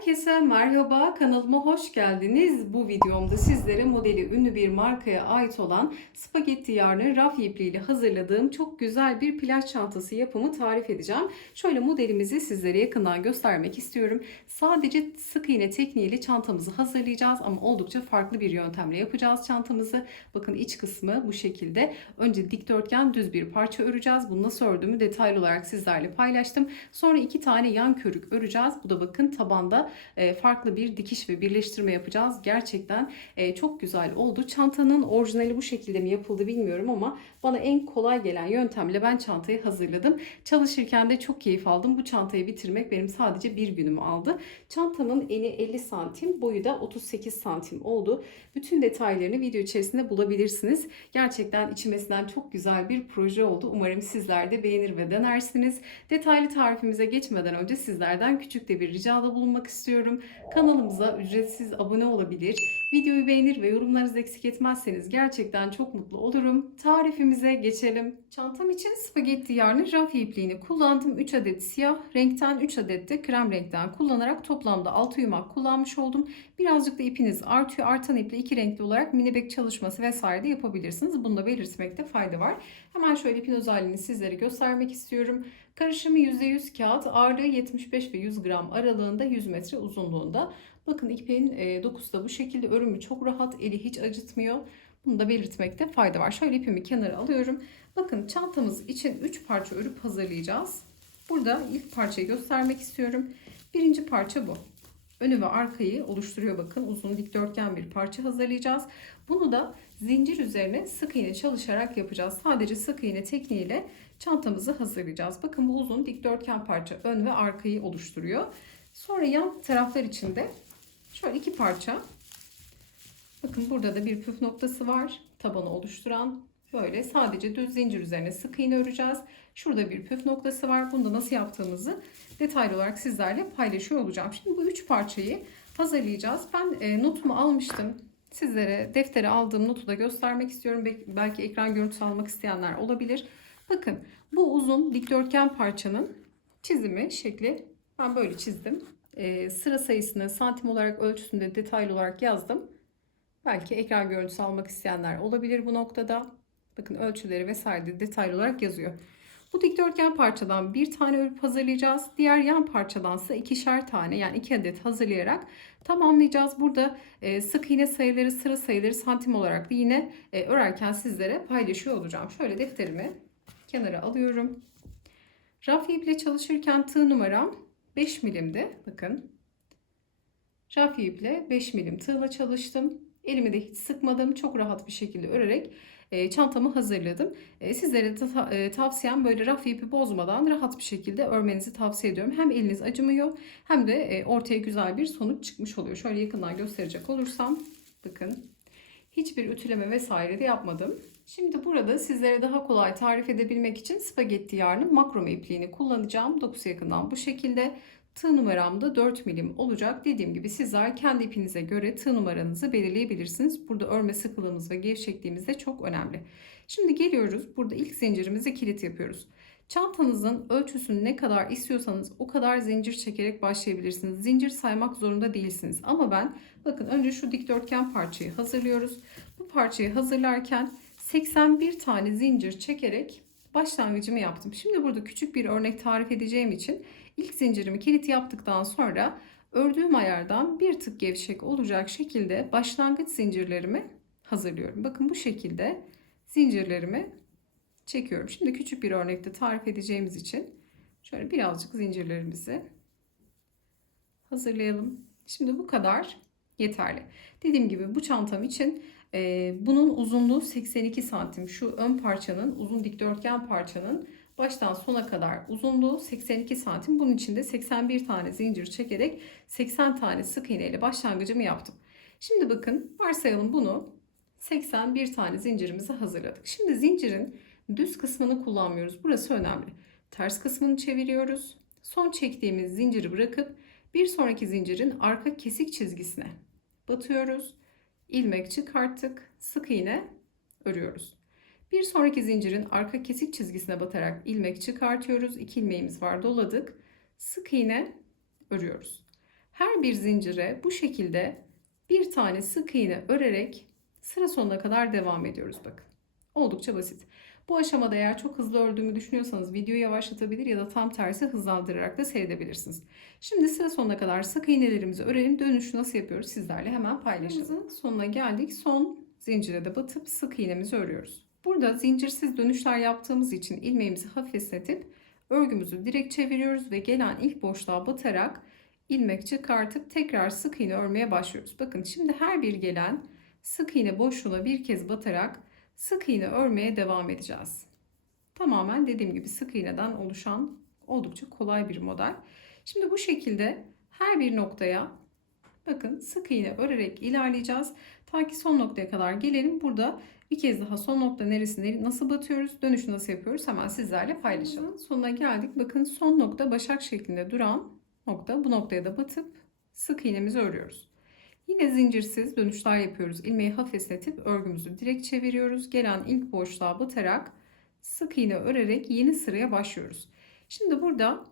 Herkese merhaba, kanalıma hoş geldiniz. Bu videomda sizlere modeli ünlü bir markaya ait olan spagetti yarnı raf ipliğiyle hazırladığım çok güzel bir plaj çantası yapımı tarif edeceğim. Şöyle modelimizi sizlere yakından göstermek istiyorum. Sadece sık iğne tekniğiyle çantamızı hazırlayacağız ama oldukça farklı bir yöntemle yapacağız çantamızı. Bakın iç kısmı bu şekilde. Önce dikdörtgen düz bir parça öreceğiz. Bunu nasıl ördüğümü detaylı olarak sizlerle paylaştım. Sonra iki tane yan körük öreceğiz. Bu da bakın tabanda e, farklı bir dikiş ve birleştirme yapacağız. Gerçekten e, çok güzel oldu. Çantanın orijinali bu şekilde mi yapıldı bilmiyorum ama bana en kolay gelen yöntemle ben çantayı hazırladım. Çalışırken de çok keyif aldım. Bu çantayı bitirmek benim sadece bir günümü aldı. Çantamın eni 50 santim, boyu da 38 santim oldu. Bütün detaylarını video içerisinde bulabilirsiniz. Gerçekten içimesinden çok güzel bir proje oldu. Umarım sizler de beğenir ve denersiniz. Detaylı tarifimize geçmeden önce sizlerden küçük de bir ricada bulunmak istiyorum. Kanalımıza ücretsiz abone olabilir, videoyu beğenir ve yorumlarınızı eksik etmezseniz gerçekten çok mutlu olurum. Tarifimize geçelim. Çantam için spagetti yarnı raf ipliğini kullandım. 3 adet siyah renkten 3 adet de krem renkten kullanarak toplamda 6 yumak kullanmış oldum. Birazcık da ipiniz artıyor. Artan iple iki renkli olarak mini bek çalışması vesaire de yapabilirsiniz. Bunu da belirtmekte fayda var. Hemen şöyle ipin özelliğini sizlere göstermek istiyorum. Karışımı %100 kağıt, ağırlığı 75 ve 100 gram aralığında 100 metre uzunluğunda. Bakın ipin e, dokusu da bu şekilde örümü çok rahat, eli hiç acıtmıyor. Bunu da belirtmekte fayda var. Şöyle ipimi kenara alıyorum. Bakın çantamız için 3 parça örüp hazırlayacağız. Burada ilk parçayı göstermek istiyorum. Birinci parça bu. Önü ve arkayı oluşturuyor bakın. Uzun dikdörtgen bir parça hazırlayacağız. Bunu da zincir üzerine sık iğne çalışarak yapacağız. Sadece sık iğne tekniğiyle çantamızı hazırlayacağız. Bakın bu uzun dikdörtgen parça ön ve arkayı oluşturuyor. Sonra yan taraflar için de şöyle iki parça. Bakın burada da bir püf noktası var. Tabanı oluşturan böyle sadece düz zincir üzerine sık iğne öreceğiz. Şurada bir püf noktası var. Bunu da nasıl yaptığımızı detaylı olarak sizlerle paylaşıyor olacağım. Şimdi bu üç parçayı hazırlayacağız. Ben e, notumu almıştım. Sizlere deftere aldığım notu da göstermek istiyorum. Belki ekran görüntüsü almak isteyenler olabilir. Bakın bu uzun dikdörtgen parçanın çizimi, şekli ben böyle çizdim. E, sıra sayısını santim olarak ölçüsünde detaylı olarak yazdım. Belki ekran görüntüsü almak isteyenler olabilir bu noktada. Bakın ölçüleri vesaire de detaylı olarak yazıyor. Bu dikdörtgen parçadan bir tane örüp hazırlayacağız. Diğer yan parçadansa ikişer tane yani iki adet hazırlayarak tamamlayacağız. Burada e, sık iğne sayıları, sıra sayıları santim olarak da yine e, örerken sizlere paylaşıyor olacağım. Şöyle defterimi kenara alıyorum. Raf iple çalışırken tığ numaram 5 milimdi. Bakın. Raf iple 5 milim tığla çalıştım. Elimi de hiç sıkmadım. Çok rahat bir şekilde örerek e, çantamı hazırladım. E, sizlere de e, tavsiyem böyle raf ipi bozmadan rahat bir şekilde örmenizi tavsiye ediyorum. Hem eliniz acımıyor hem de ortaya güzel bir sonuç çıkmış oluyor. Şöyle yakından gösterecek olursam bakın hiçbir ütüleme vesaire de yapmadım. Şimdi burada sizlere daha kolay tarif edebilmek için spagetti yarnı makrome ipliğini kullanacağım. Dokusu yakından bu şekilde. Tığ numaram da 4 milim olacak. Dediğim gibi sizler kendi ipinize göre tığ numaranızı belirleyebilirsiniz. Burada örme sıkılığımız ve gevşekliğimiz de çok önemli. Şimdi geliyoruz. Burada ilk zincirimizi kilit yapıyoruz. Çantanızın ölçüsünü ne kadar istiyorsanız o kadar zincir çekerek başlayabilirsiniz. Zincir saymak zorunda değilsiniz. Ama ben bakın önce şu dikdörtgen parçayı hazırlıyoruz. Bu parçayı hazırlarken 81 tane zincir çekerek başlangıcımı yaptım. Şimdi burada küçük bir örnek tarif edeceğim için ilk zincirimi kilit yaptıktan sonra ördüğüm ayardan bir tık gevşek olacak şekilde başlangıç zincirlerimi hazırlıyorum. Bakın bu şekilde zincirlerimi çekiyorum. Şimdi küçük bir örnekte tarif edeceğimiz için şöyle birazcık zincirlerimizi hazırlayalım. Şimdi bu kadar yeterli. Dediğim gibi bu çantam için e, bunun uzunluğu 82 santim. Şu ön parçanın uzun dikdörtgen parçanın baştan sona kadar uzunluğu 82 santim. Bunun için de 81 tane zincir çekerek 80 tane sık iğne ile başlangıcımı yaptım. Şimdi bakın varsayalım bunu 81 tane zincirimizi hazırladık. Şimdi zincirin düz kısmını kullanmıyoruz. Burası önemli. Ters kısmını çeviriyoruz. Son çektiğimiz zinciri bırakıp bir sonraki zincirin arka kesik çizgisine batıyoruz. ilmek çıkarttık. Sık iğne örüyoruz. Bir sonraki zincirin arka kesik çizgisine batarak ilmek çıkartıyoruz. İki ilmeğimiz var doladık. Sık iğne örüyoruz. Her bir zincire bu şekilde bir tane sık iğne örerek sıra sonuna kadar devam ediyoruz bakın. Oldukça basit. Bu aşamada eğer çok hızlı ördüğümü düşünüyorsanız videoyu yavaşlatabilir ya da tam tersi hızlandırarak da seyredebilirsiniz. Şimdi sıra sonuna kadar sık iğnelerimizi örelim. Dönüşü nasıl yapıyoruz sizlerle hemen paylaşalım. Sonuna geldik. Son zincire de batıp sık iğnemizi örüyoruz. Burada zincirsiz dönüşler yaptığımız için ilmeğimizi hafif esnetip örgümüzü direkt çeviriyoruz ve gelen ilk boşluğa batarak ilmek çıkartıp tekrar sık iğne örmeye başlıyoruz. Bakın şimdi her bir gelen sık iğne boşluğuna bir kez batarak sık iğne örmeye devam edeceğiz. Tamamen dediğim gibi sık iğneden oluşan oldukça kolay bir model. Şimdi bu şekilde her bir noktaya bakın sık iğne örerek ilerleyeceğiz. Ta ki son noktaya kadar gelelim. Burada bir kez daha son nokta neresinde nasıl batıyoruz, dönüşü nasıl yapıyoruz hemen sizlerle paylaşalım. Sonuna geldik. Bakın son nokta başak şeklinde duran nokta. Bu noktaya da batıp sık iğnemizi örüyoruz. Yine zincirsiz dönüşler yapıyoruz. İlmeği hafif esnetip örgümüzü direkt çeviriyoruz. Gelen ilk boşluğa batarak sık iğne örerek yeni sıraya başlıyoruz. Şimdi burada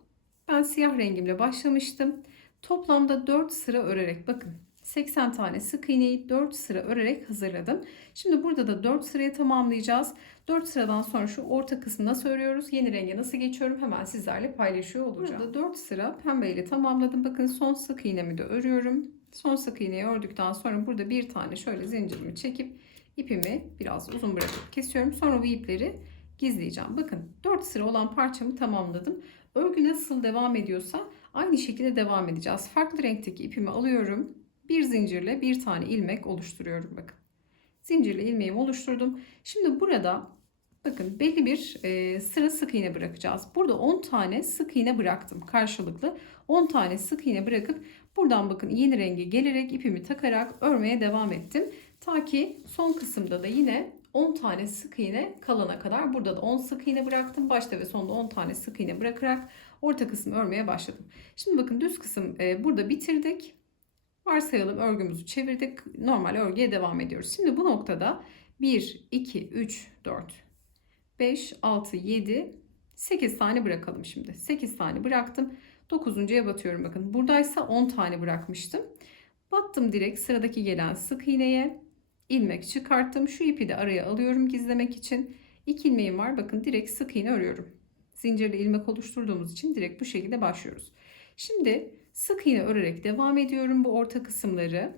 ben siyah rengimle başlamıştım. Toplamda 4 sıra örerek bakın 80 tane sık iğneyi 4 sıra örerek hazırladım. Şimdi burada da 4 sırayı tamamlayacağız. 4 sıradan sonra şu orta kısmı nasıl örüyoruz? Yeni renge nasıl geçiyorum? Hemen sizlerle paylaşıyor olacağım. Burada 4 sıra pembe ile tamamladım. Bakın son sık iğnemi de örüyorum. Son sık iğneyi ördükten sonra burada bir tane şöyle zincirimi çekip ipimi biraz uzun bırakıp kesiyorum. Sonra bu ipleri gizleyeceğim. Bakın 4 sıra olan parçamı tamamladım. Örgü nasıl devam ediyorsa aynı şekilde devam edeceğiz. Farklı renkteki ipimi alıyorum. Bir zincirle bir tane ilmek oluşturuyorum bakın. Zincirle ilmeğimi oluşturdum. Şimdi burada bakın belli bir e, sıra sık iğne bırakacağız. Burada 10 tane sık iğne bıraktım karşılıklı. 10 tane sık iğne bırakıp buradan bakın yeni renge gelerek ipimi takarak örmeye devam ettim. Ta ki son kısımda da yine 10 tane sık iğne kalana kadar burada da 10 sık iğne bıraktım. Başta ve sonda 10 tane sık iğne bırakarak orta kısmı örmeye başladım. Şimdi bakın düz kısım e, burada bitirdik. Varsayalım örgümüzü çevirdik. Normal örgüye devam ediyoruz. Şimdi bu noktada 1, 2, 3, 4, 5, 6, 7, 8 tane bırakalım şimdi. 8 tane bıraktım. 9.ya batıyorum bakın. Buradaysa 10 tane bırakmıştım. Battım direkt sıradaki gelen sık iğneye. ilmek çıkarttım. Şu ipi de araya alıyorum gizlemek için. 2 ilmeğim var. Bakın direkt sık iğne örüyorum. Zincirle ilmek oluşturduğumuz için direkt bu şekilde başlıyoruz. Şimdi Sık iğne örerek devam ediyorum bu orta kısımları.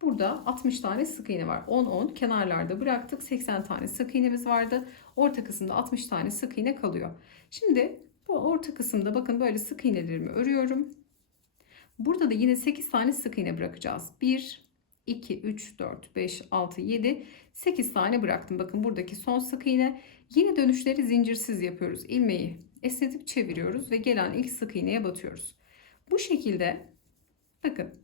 Burada 60 tane sık iğne var. 10-10 kenarlarda bıraktık. 80 tane sık iğnemiz vardı. Orta kısımda 60 tane sık iğne kalıyor. Şimdi bu orta kısımda bakın böyle sık iğnelerimi örüyorum. Burada da yine 8 tane sık iğne bırakacağız. 1, 2, 3, 4, 5, 6, 7, 8 tane bıraktım. Bakın buradaki son sık iğne. Yine dönüşleri zincirsiz yapıyoruz. İlmeği esnetip çeviriyoruz ve gelen ilk sık iğneye batıyoruz. Bu şekilde bakın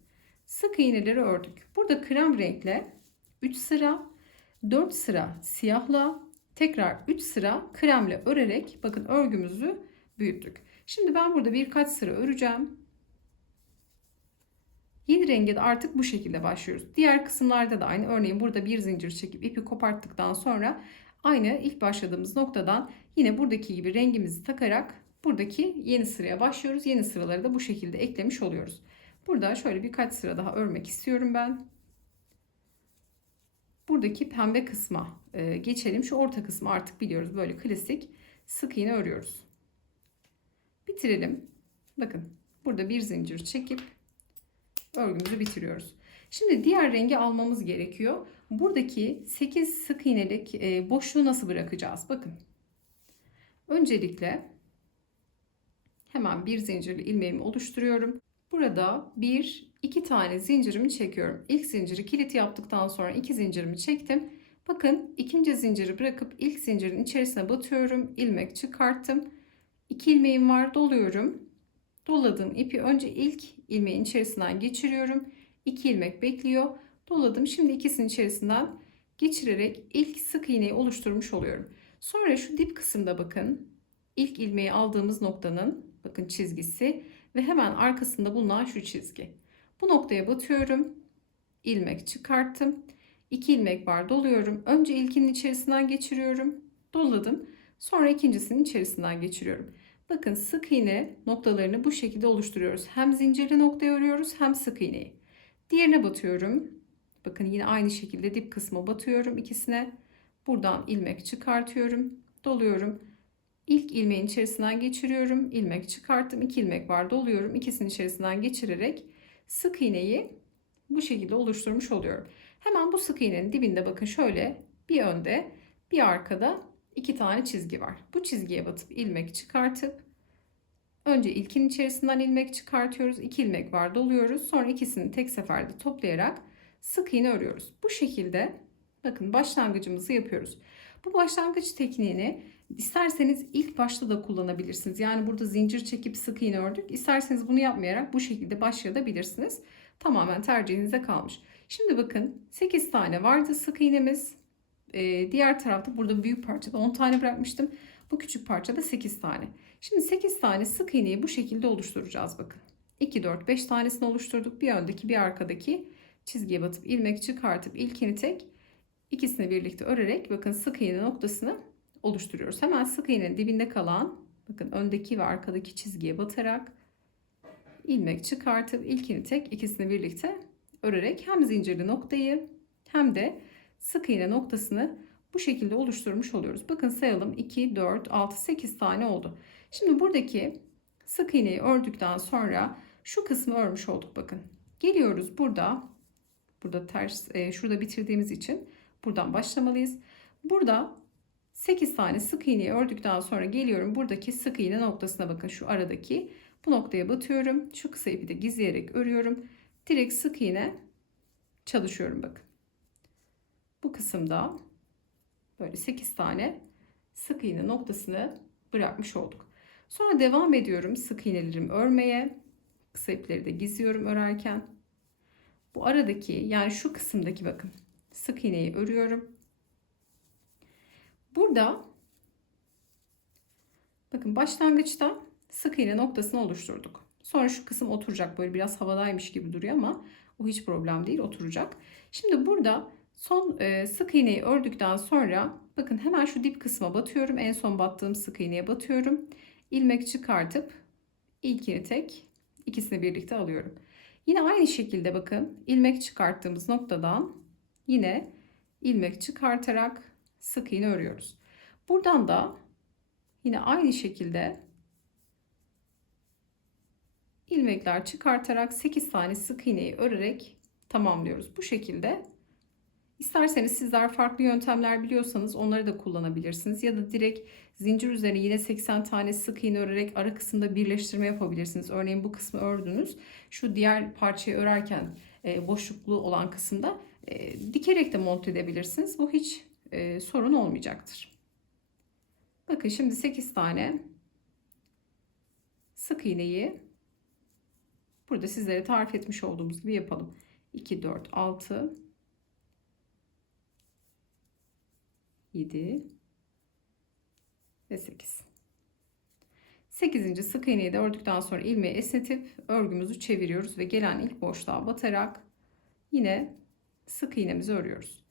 sık iğneleri ördük. Burada krem renkle 3 sıra 4 sıra siyahla tekrar 3 sıra kremle örerek bakın örgümüzü büyüttük. Şimdi ben burada birkaç sıra öreceğim. Yeni renge de artık bu şekilde başlıyoruz. Diğer kısımlarda da aynı. Örneğin burada bir zincir çekip ipi koparttıktan sonra aynı ilk başladığımız noktadan yine buradaki gibi rengimizi takarak buradaki yeni sıraya başlıyoruz. Yeni sıraları da bu şekilde eklemiş oluyoruz. Burada şöyle birkaç sıra daha örmek istiyorum ben. Buradaki pembe kısma e, geçelim. Şu orta kısmı artık biliyoruz böyle klasik sık iğne örüyoruz. Bitirelim. Bakın burada bir zincir çekip örgümüzü bitiriyoruz. Şimdi diğer rengi almamız gerekiyor. Buradaki 8 sık iğnelik e, boşluğu nasıl bırakacağız? Bakın. Öncelikle hemen bir zincirli ilmeğimi oluşturuyorum. Burada bir, iki tane zincirimi çekiyorum. İlk zinciri kilit yaptıktan sonra iki zincirimi çektim. Bakın ikinci zinciri bırakıp ilk zincirin içerisine batıyorum. ilmek çıkarttım. İki ilmeğim var doluyorum. Doladığım ipi önce ilk ilmeğin içerisinden geçiriyorum. 2 ilmek bekliyor. Doladım. Şimdi ikisinin içerisinden geçirerek ilk sık iğneyi oluşturmuş oluyorum. Sonra şu dip kısımda bakın. ilk ilmeği aldığımız noktanın bakın çizgisi ve hemen arkasında bulunan şu çizgi. Bu noktaya batıyorum. ilmek çıkarttım. 2 ilmek var doluyorum. Önce ilkinin içerisinden geçiriyorum. Doladım. Sonra ikincisinin içerisinden geçiriyorum. Bakın sık iğne noktalarını bu şekilde oluşturuyoruz. Hem zincirli noktaya örüyoruz hem sık iğneyi. Diğerine batıyorum. Bakın yine aynı şekilde dip kısma batıyorum ikisine. Buradan ilmek çıkartıyorum. Doluyorum. İlk ilmeğin içerisinden geçiriyorum. ilmek çıkarttım. 2 ilmek var. Doluyorum. İkisinin içerisinden geçirerek sık iğneyi bu şekilde oluşturmuş oluyorum. Hemen bu sık iğnenin dibinde bakın şöyle bir önde bir arkada iki tane çizgi var. Bu çizgiye batıp ilmek çıkartıp önce ilkin içerisinden ilmek çıkartıyoruz. 2 ilmek var doluyoruz. Sonra ikisini tek seferde toplayarak sık iğne örüyoruz. Bu şekilde bakın başlangıcımızı yapıyoruz. Bu başlangıç tekniğini isterseniz ilk başta da kullanabilirsiniz. Yani burada zincir çekip sık iğne ördük. İsterseniz bunu yapmayarak bu şekilde başlayabilirsiniz. Tamamen tercihinize kalmış. Şimdi bakın 8 tane vardı sık iğnemiz. Ee, diğer tarafta burada büyük parçada 10 tane bırakmıştım. Bu küçük parçada 8 tane. Şimdi 8 tane sık iğneyi bu şekilde oluşturacağız bakın. 2, 4, 5 tanesini oluşturduk. Bir öndeki bir arkadaki çizgiye batıp ilmek çıkartıp ilkini tek ikisini birlikte örerek bakın sık iğne noktasını oluşturuyoruz. Hemen sık iğnenin dibinde kalan bakın öndeki ve arkadaki çizgiye batarak ilmek çıkartıp ilkini tek ikisini birlikte örerek hem zincirli noktayı hem de sık iğne noktasını bu şekilde oluşturmuş oluyoruz. Bakın sayalım 2, 4, 6, 8 tane oldu. Şimdi buradaki sık iğneyi ördükten sonra şu kısmı örmüş olduk bakın. Geliyoruz burada burada ters e, şurada bitirdiğimiz için buradan başlamalıyız. Burada 8 tane sık iğneyi ördükten sonra geliyorum buradaki sık iğne noktasına bakın şu aradaki bu noktaya batıyorum. Şu kısa ipi de gizleyerek örüyorum. Direkt sık iğne çalışıyorum bakın. Bu kısımda böyle 8 tane sık iğne noktasını bırakmış olduk. Sonra devam ediyorum sık iğnelerimi örmeye. Kısa ipleri de gizliyorum örerken. Bu aradaki yani şu kısımdaki bakın sık iğneyi örüyorum. Burada bakın başlangıçta sık iğne noktasını oluşturduk. Sonra şu kısım oturacak böyle biraz havadaymış gibi duruyor ama o hiç problem değil oturacak. Şimdi burada son e, sık iğneyi ördükten sonra bakın hemen şu dip kısma batıyorum. En son battığım sık iğneye batıyorum. İlmek çıkartıp ilkini tek ikisini birlikte alıyorum. Yine aynı şekilde bakın ilmek çıkarttığımız noktadan yine ilmek çıkartarak sık iğne örüyoruz. Buradan da yine aynı şekilde ilmekler çıkartarak 8 tane sık iğneyi örerek tamamlıyoruz. Bu şekilde İsterseniz sizler farklı yöntemler biliyorsanız onları da kullanabilirsiniz. Ya da direkt zincir üzerine yine 80 tane sık iğne örerek ara kısımda birleştirme yapabilirsiniz. Örneğin bu kısmı ördünüz. Şu diğer parçayı örerken e, boşluklu olan kısımda e, dikerek de monte edebilirsiniz. Bu hiç e, sorun olmayacaktır. Bakın şimdi 8 tane sık iğneyi burada sizlere tarif etmiş olduğumuz gibi yapalım. 2, 4, 6, 7 ve 8. 8. sık iğneyi de ördükten sonra ilmeği esnetip örgümüzü çeviriyoruz ve gelen ilk boşluğa batarak yine sık iğnemizi örüyoruz.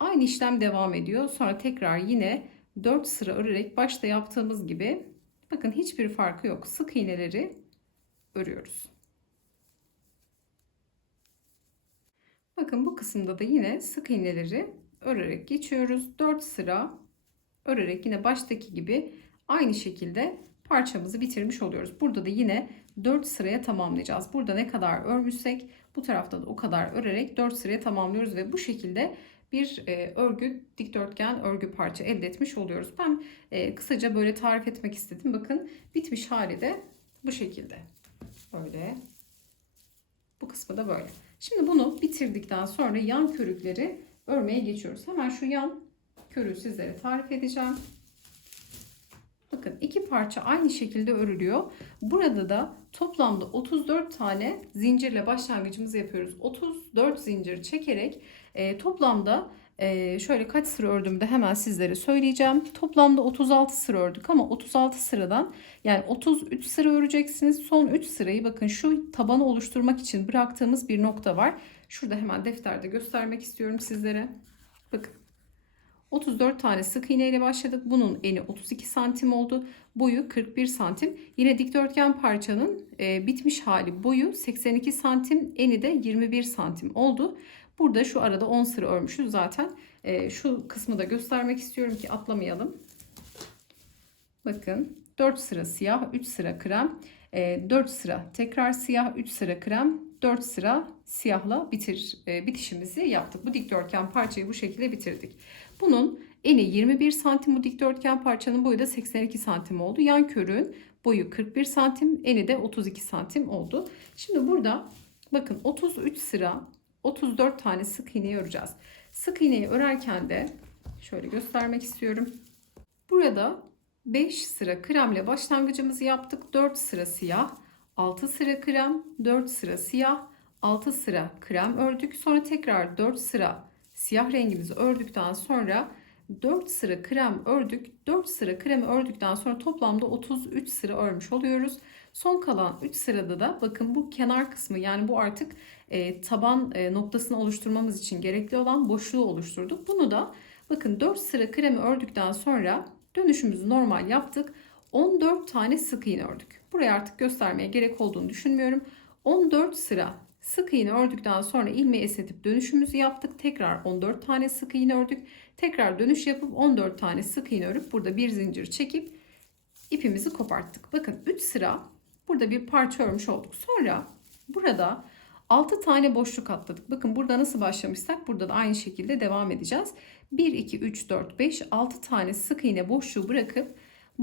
Aynı işlem devam ediyor. Sonra tekrar yine 4 sıra örerek başta yaptığımız gibi bakın hiçbir farkı yok. Sık iğneleri örüyoruz. Bakın bu kısımda da yine sık iğneleri örerek geçiyoruz. 4 sıra örerek yine baştaki gibi aynı şekilde parçamızı bitirmiş oluyoruz. Burada da yine 4 sıraya tamamlayacağız. Burada ne kadar örmüşsek bu tarafta da o kadar örerek 4 sıraya tamamlıyoruz ve bu şekilde bir e, örgü dikdörtgen örgü parça elde etmiş oluyoruz. Ben e, kısaca böyle tarif etmek istedim. Bakın bitmiş hali de bu şekilde. Böyle. Bu kısmı da böyle. Şimdi bunu bitirdikten sonra yan körükleri örmeye geçiyoruz. Hemen şu yan körüğü sizlere tarif edeceğim. Bakın iki parça aynı şekilde örülüyor. Burada da toplamda 34 tane zincirle başlangıcımızı yapıyoruz. 34 zincir çekerek e, toplamda e, şöyle kaç sıra ördüğümü de hemen sizlere söyleyeceğim. Toplamda 36 sıra ördük ama 36 sıradan yani 33 sıra öreceksiniz. Son 3 sırayı bakın şu tabanı oluşturmak için bıraktığımız bir nokta var. Şurada hemen defterde göstermek istiyorum sizlere. Bakın. 34 tane sık iğne ile başladık. Bunun eni 32 santim oldu. Boyu 41 santim. Yine dikdörtgen parçanın e, bitmiş hali boyu 82 santim. Eni de 21 santim oldu. Burada şu arada 10 sıra örmüşüz zaten. E, şu kısmı da göstermek istiyorum ki atlamayalım. Bakın 4 sıra siyah, 3 sıra krem, 4 sıra tekrar siyah, 3 sıra krem, 4 sıra siyahla bitir, e, bitişimizi yaptık. Bu dikdörtgen parçayı bu şekilde bitirdik. Bunun eni 21 santim bu dikdörtgen parçanın boyu da 82 santim oldu. Yan körüğün boyu 41 santim, eni de 32 santim oldu. Şimdi burada bakın 33 sıra 34 tane sık iğne öreceğiz. Sık iğneyi örerken de şöyle göstermek istiyorum. Burada 5 sıra kremle başlangıcımızı yaptık. 4 sıra siyah, 6 sıra krem, 4 sıra siyah, 6 sıra krem ördük. Sonra tekrar 4 sıra siyah rengimizi ördükten sonra 4 sıra krem ördük. 4 sıra kremi ördükten sonra toplamda 33 sıra örmüş oluyoruz. Son kalan 3 sırada da bakın bu kenar kısmı yani bu artık e, taban e, noktasını oluşturmamız için gerekli olan boşluğu oluşturduk. Bunu da bakın 4 sıra kremi ördükten sonra dönüşümüzü normal yaptık. 14 tane sık iğne ördük. Buraya artık göstermeye gerek olduğunu düşünmüyorum. 14 sıra sık iğne ördükten sonra ilmeği esnetip dönüşümüzü yaptık. Tekrar 14 tane sık iğne ördük. Tekrar dönüş yapıp 14 tane sık iğne örüp burada bir zincir çekip ipimizi koparttık. Bakın 3 sıra burada bir parça örmüş olduk. Sonra burada 6 tane boşluk atladık. Bakın burada nasıl başlamışsak burada da aynı şekilde devam edeceğiz. 1, 2, 3, 4, 5, 6 tane sık iğne boşluğu bırakıp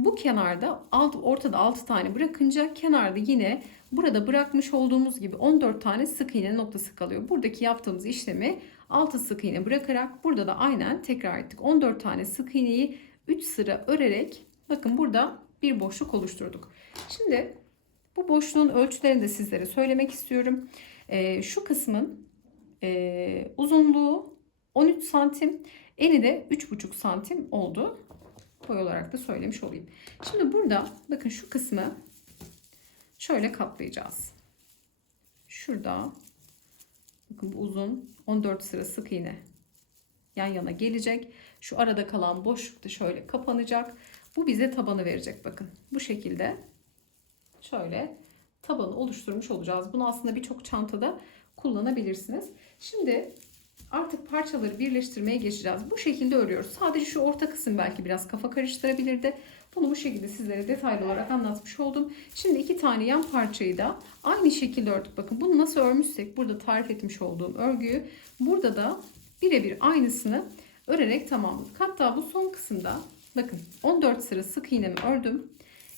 bu kenarda alt, ortada 6 tane bırakınca kenarda yine burada bırakmış olduğumuz gibi 14 tane sık iğne noktası kalıyor. Buradaki yaptığımız işlemi 6 sık iğne bırakarak burada da aynen tekrar ettik. 14 tane sık iğneyi 3 sıra örerek bakın burada bir boşluk oluşturduk. Şimdi bu boşluğun ölçülerini de sizlere söylemek istiyorum. Ee, şu kısmın e, uzunluğu 13 santim, eni de 3,5 santim oldu. Boy olarak da söylemiş olayım. Şimdi burada bakın şu kısmı şöyle katlayacağız. Şurada bakın bu uzun 14 sıra sık iğne yan yana gelecek. Şu arada kalan boşluk da şöyle kapanacak. Bu bize tabanı verecek bakın. Bu şekilde şöyle tabanı oluşturmuş olacağız. Bunu aslında birçok çantada kullanabilirsiniz. Şimdi artık parçaları birleştirmeye geçeceğiz. Bu şekilde örüyoruz. Sadece şu orta kısım belki biraz kafa karıştırabilirdi. Bunu bu şekilde sizlere detaylı olarak anlatmış oldum. Şimdi iki tane yan parçayı da aynı şekilde ördük. Bakın bunu nasıl örmüşsek burada tarif etmiş olduğum örgüyü burada da birebir aynısını örerek tamamladık. Hatta bu son kısımda bakın 14 sıra sık iğnemi ördüm.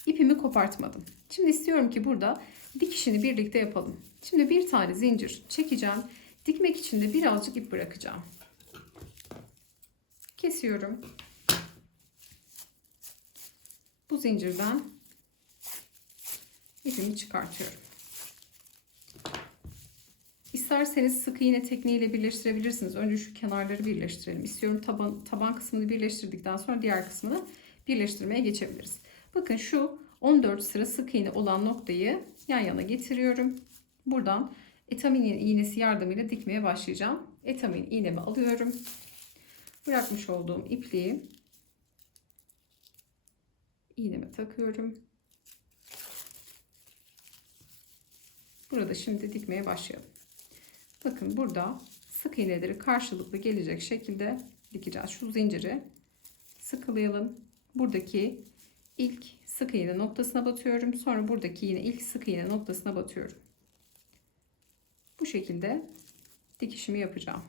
İpimi kopartmadım. Şimdi istiyorum ki burada dikişini birlikte yapalım. Şimdi bir tane zincir çekeceğim. Dikmek için de birazcık ip bırakacağım. Kesiyorum. Bu zincirden ipimi çıkartıyorum. İsterseniz sık iğne tekniğiyle birleştirebilirsiniz. Önce şu kenarları birleştirelim. İstiyorum taban, taban kısmını birleştirdikten sonra diğer kısmını birleştirmeye geçebiliriz. Bakın şu 14 sıra sık iğne olan noktayı yan yana getiriyorum. Buradan etamin iğnesi yardımıyla dikmeye başlayacağım. Etamin iğnemi alıyorum. Bırakmış olduğum ipliği iğneme takıyorum. Burada şimdi dikmeye başlayalım. Bakın burada sık iğneleri karşılıklı gelecek şekilde dikeceğiz. Şu zinciri sıkılayalım. Buradaki ilk sık iğne noktasına batıyorum. Sonra buradaki yine ilk sık iğne noktasına batıyorum. Bu şekilde dikişimi yapacağım.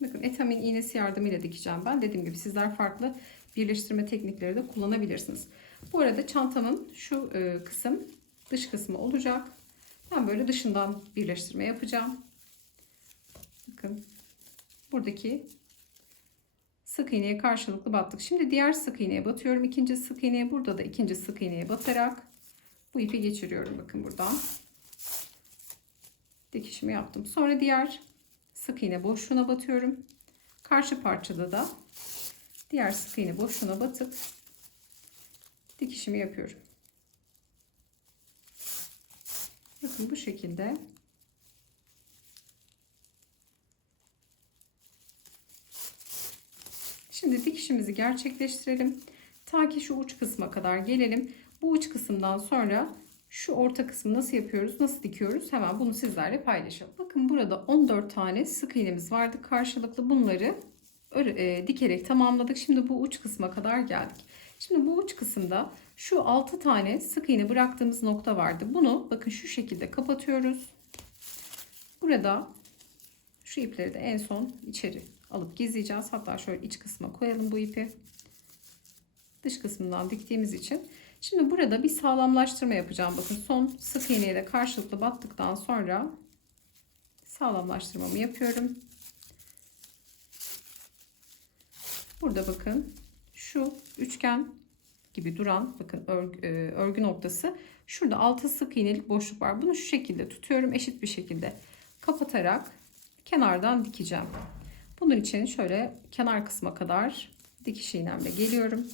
Bakın etamin iğnesi yardımıyla dikeceğim ben. Dediğim gibi sizler farklı birleştirme teknikleri de kullanabilirsiniz. Bu arada çantamın şu e, kısım dış kısmı olacak. Ben böyle dışından birleştirme yapacağım. Bakın buradaki sık iğneye karşılıklı battık. Şimdi diğer sık iğneye batıyorum. İkinci sık iğneye burada da ikinci sık iğneye batarak bu ipi geçiriyorum. Bakın buradan. Dikişimi yaptım. Sonra diğer sık iğne boşluğuna batıyorum. Karşı parçada da diğer sık iğne boşluğuna batıp dikişimi yapıyorum. Bakın bu şekilde Şimdi dikişimizi gerçekleştirelim. Ta ki şu uç kısma kadar gelelim. Bu uç kısımdan sonra şu orta kısmı nasıl yapıyoruz, nasıl dikiyoruz hemen bunu sizlerle paylaşalım. Bakın burada 14 tane sık iğnemiz vardı. Karşılıklı bunları e, dikerek tamamladık. Şimdi bu uç kısma kadar geldik. Şimdi bu uç kısımda şu 6 tane sık iğne bıraktığımız nokta vardı. Bunu bakın şu şekilde kapatıyoruz. Burada şu ipleri de en son içeri alıp gizleyeceğiz. Hatta şöyle iç kısma koyalım bu ipi. Dış kısmından diktiğimiz için. Şimdi burada bir sağlamlaştırma yapacağım. Bakın son sık iğneye de karşılıklı battıktan sonra sağlamlaştırmamı yapıyorum. Burada bakın şu üçgen gibi duran bakın örgü, e, örgü noktası şurada 6 sık iğnelik boşluk var. Bunu şu şekilde tutuyorum eşit bir şekilde kapatarak kenardan dikeceğim. Bunun için şöyle kenar kısma kadar dikiş iğnemle geliyorum.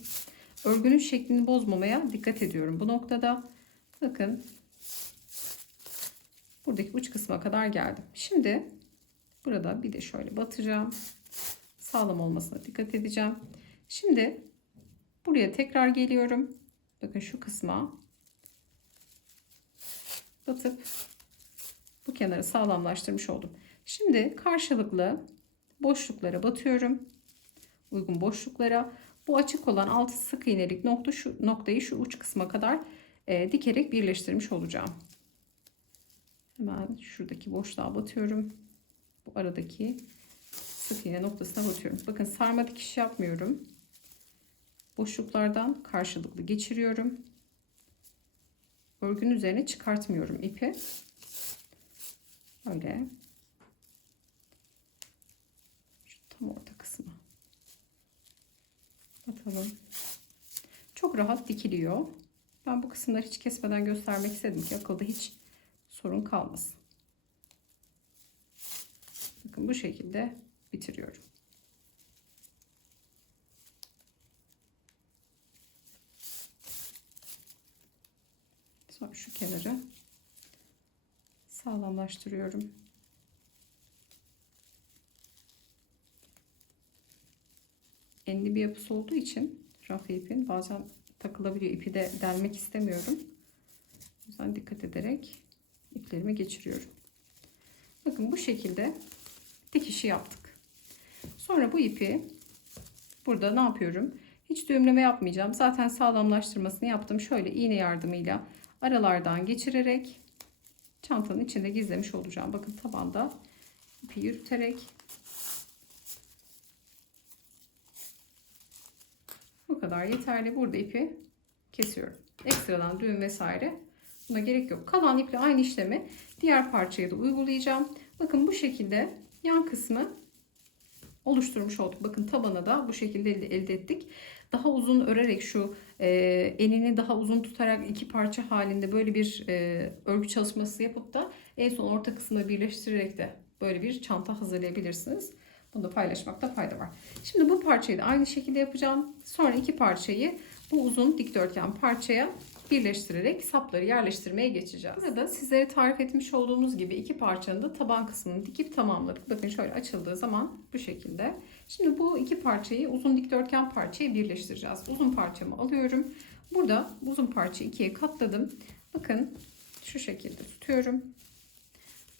Örgünün şeklini bozmamaya dikkat ediyorum bu noktada. Bakın buradaki uç kısma kadar geldim. Şimdi burada bir de şöyle batacağım. Sağlam olmasına dikkat edeceğim. Şimdi buraya tekrar geliyorum. Bakın şu kısma batıp bu kenarı sağlamlaştırmış oldum. Şimdi karşılıklı boşluklara batıyorum. Uygun boşluklara. Bu açık olan 6 sık iğnelik nokta şu noktayı şu uç kısma kadar e, dikerek birleştirmiş olacağım. Hemen şuradaki boşluğa batıyorum. Bu aradaki sık iğne noktasına batıyorum. Bakın sarma dikiş yapmıyorum. Boşluklardan karşılıklı geçiriyorum. Örgünün üzerine çıkartmıyorum ipi. Öyle. Şu tam orta kısmı. Batalım. Çok rahat dikiliyor. Ben bu kısımları hiç kesmeden göstermek istedim ki akılda hiç sorun kalmasın. Bakın bu şekilde bitiriyorum. Sonra şu kenarı sağlamlaştırıyorum. Enli bir yapısı olduğu için raf ipin bazen takılabiliyor. İpi de delmek istemiyorum. O yüzden dikkat ederek iplerimi geçiriyorum. Bakın bu şekilde dikişi yaptık. Sonra bu ipi burada ne yapıyorum? Hiç düğümleme yapmayacağım. Zaten sağlamlaştırmasını yaptım. Şöyle iğne yardımıyla aralardan geçirerek çantanın içinde gizlemiş olacağım. Bakın tabanda ipi yürüterek bu kadar yeterli. Burada ipi kesiyorum. Ekstradan düğüm vesaire buna gerek yok. Kalan iple aynı işlemi diğer parçaya da uygulayacağım. Bakın bu şekilde yan kısmı oluşturmuş olduk. Bakın tabana da bu şekilde elde, ettik. Daha uzun örerek şu e, enini daha uzun tutarak iki parça halinde böyle bir e, örgü çalışması yapıp da en son orta kısmı birleştirerek de böyle bir çanta hazırlayabilirsiniz. Bunu da paylaşmakta fayda var. Şimdi bu parçayı da aynı şekilde yapacağım. Sonra iki parçayı bu uzun dikdörtgen parçaya birleştirerek sapları yerleştirmeye geçeceğiz. Burada sizlere tarif etmiş olduğumuz gibi iki parçanın da taban kısmını dikip tamamladık. Bakın şöyle açıldığı zaman bu şekilde. Şimdi bu iki parçayı uzun dikdörtgen parçaya birleştireceğiz. Uzun parçamı alıyorum. Burada uzun parçayı ikiye katladım. Bakın şu şekilde tutuyorum.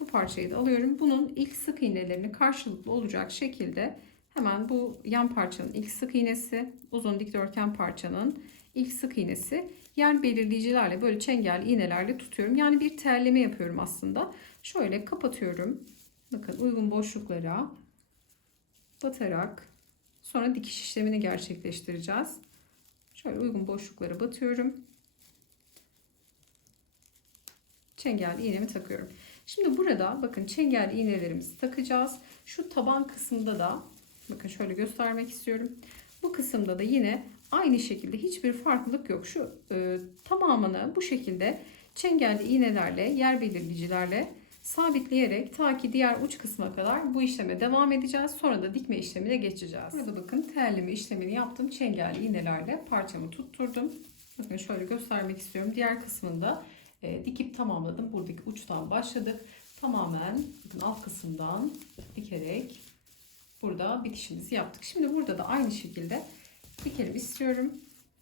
Bu parçayı da alıyorum. Bunun ilk sık iğnelerini karşılıklı olacak şekilde hemen bu yan parçanın ilk sık iğnesi, uzun dikdörtgen parçanın ilk sık iğnesi yer belirleyicilerle böyle çengel iğnelerle tutuyorum. Yani bir terleme yapıyorum aslında. Şöyle kapatıyorum. Bakın uygun boşluklara batarak sonra dikiş işlemini gerçekleştireceğiz. Şöyle uygun boşluklara batıyorum. Çengel iğnemi takıyorum. Şimdi burada bakın çengel iğnelerimizi takacağız. Şu taban kısmında da bakın şöyle göstermek istiyorum. Bu kısımda da yine aynı şekilde hiçbir farklılık yok. Şu e, tamamını bu şekilde çengelli iğnelerle, yer belirleyicilerle sabitleyerek ta ki diğer uç kısma kadar bu işleme devam edeceğiz. Sonra da dikme işlemine geçeceğiz. Burada bakın terleme işlemini yaptım. Çengelli iğnelerle parçamı tutturdum. Bakın şöyle göstermek istiyorum. Diğer kısmında e, dikip tamamladım. Buradaki uçtan başladık. Tamamen alt kısımdan dikerek burada bitişimizi yaptık. Şimdi burada da aynı şekilde dikelim istiyorum.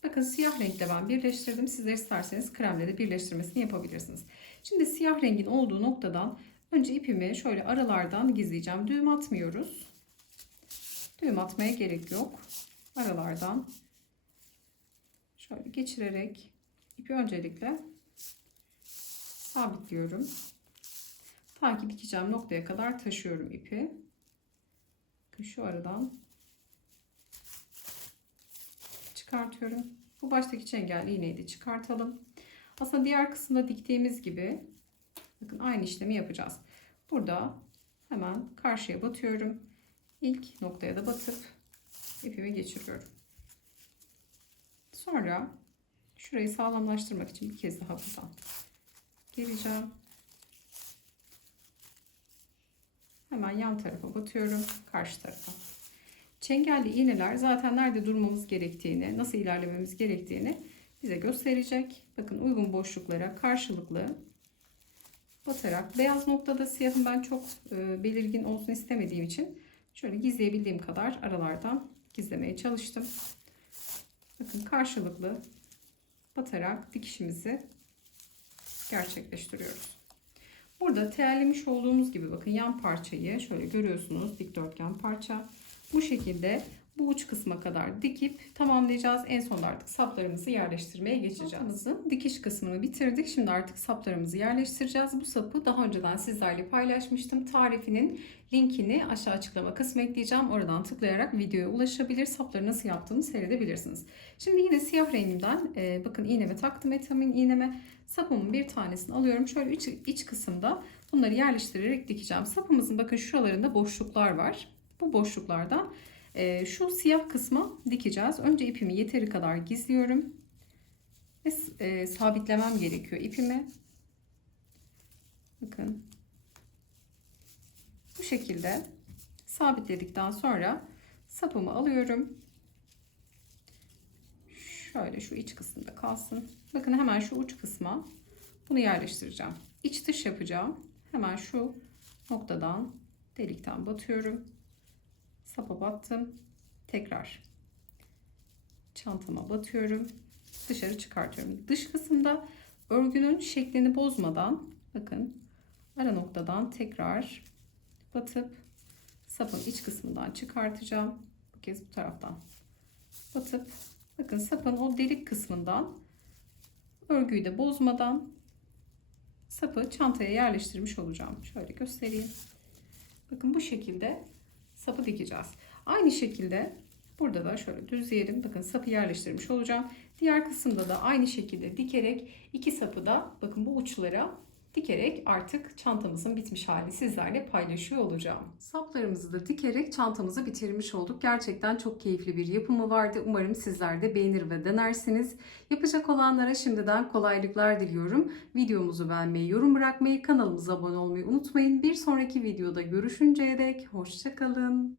Bakın siyah renkle ben birleştirdim. Sizler isterseniz kremle de birleştirmesini yapabilirsiniz. Şimdi siyah rengin olduğu noktadan önce ipimi şöyle aralardan gizleyeceğim. Düğüm atmıyoruz. Düğüm atmaya gerek yok. Aralardan şöyle geçirerek ipi öncelikle sabitliyorum. Ta ki dikeceğim noktaya kadar taşıyorum ipi. Şu aradan çıkartıyorum. Bu baştaki çengelli iğneyi de çıkartalım. Aslında diğer kısımda diktiğimiz gibi bakın aynı işlemi yapacağız. Burada hemen karşıya batıyorum. İlk noktaya da batıp ipimi geçiriyorum. Sonra şurayı sağlamlaştırmak için bir kez daha buradan geleceğim. Hemen yan tarafa batıyorum. Karşı tarafa. Çengelli iğneler zaten nerede durmamız gerektiğini, nasıl ilerlememiz gerektiğini bize gösterecek. Bakın uygun boşluklara karşılıklı batarak beyaz noktada siyahın ben çok e, belirgin olsun istemediğim için şöyle gizleyebildiğim kadar aralardan gizlemeye çalıştım. Bakın karşılıklı batarak dikişimizi gerçekleştiriyoruz. Burada terlemiş olduğumuz gibi bakın yan parçayı şöyle görüyorsunuz dikdörtgen parça. Bu şekilde bu uç kısma kadar dikip tamamlayacağız. En sonunda artık saplarımızı yerleştirmeye geçeceğiz. Sapımızın dikiş kısmını bitirdik. Şimdi artık saplarımızı yerleştireceğiz. Bu sapı daha önceden sizlerle paylaşmıştım. Tarifinin linkini aşağı açıklama kısmı ekleyeceğim. Oradan tıklayarak videoya ulaşabilir. Sapları nasıl yaptığımı seyredebilirsiniz. Şimdi yine siyah rengimden e, bakın iğneme taktım etamin iğneme. Sapımın bir tanesini alıyorum. Şöyle iç, iç kısımda bunları yerleştirerek dikeceğim. Sapımızın bakın şuralarında boşluklar var. Bu boşluklardan e, şu siyah kısma dikeceğiz. Önce ipimi yeteri kadar gizliyorum. Ve e, sabitlemem gerekiyor ipimi. Bakın. Bu şekilde sabitledikten sonra sapımı alıyorum. Şöyle şu iç kısımda kalsın. Bakın hemen şu uç kısma bunu yerleştireceğim. İç dış yapacağım. Hemen şu noktadan delikten batıyorum. Sapa battım. Tekrar çantama batıyorum. Dışarı çıkartıyorum. Dış kısımda örgünün şeklini bozmadan bakın ara noktadan tekrar batıp sapın iç kısmından çıkartacağım. Bu kez bu taraftan batıp bakın sapın o delik kısmından örgüyü de bozmadan sapı çantaya yerleştirmiş olacağım. Şöyle göstereyim. Bakın bu şekilde sapı dikeceğiz. Aynı şekilde burada da şöyle düzleyelim. Bakın sapı yerleştirmiş olacağım. Diğer kısımda da aynı şekilde dikerek iki sapı da bakın bu uçlara dikerek artık çantamızın bitmiş halini sizlerle paylaşıyor olacağım. Saplarımızı da dikerek çantamızı bitirmiş olduk. Gerçekten çok keyifli bir yapımı vardı. Umarım sizler de beğenir ve denersiniz. Yapacak olanlara şimdiden kolaylıklar diliyorum. Videomuzu beğenmeyi, yorum bırakmayı, kanalımıza abone olmayı unutmayın. Bir sonraki videoda görüşünceye dek hoşçakalın.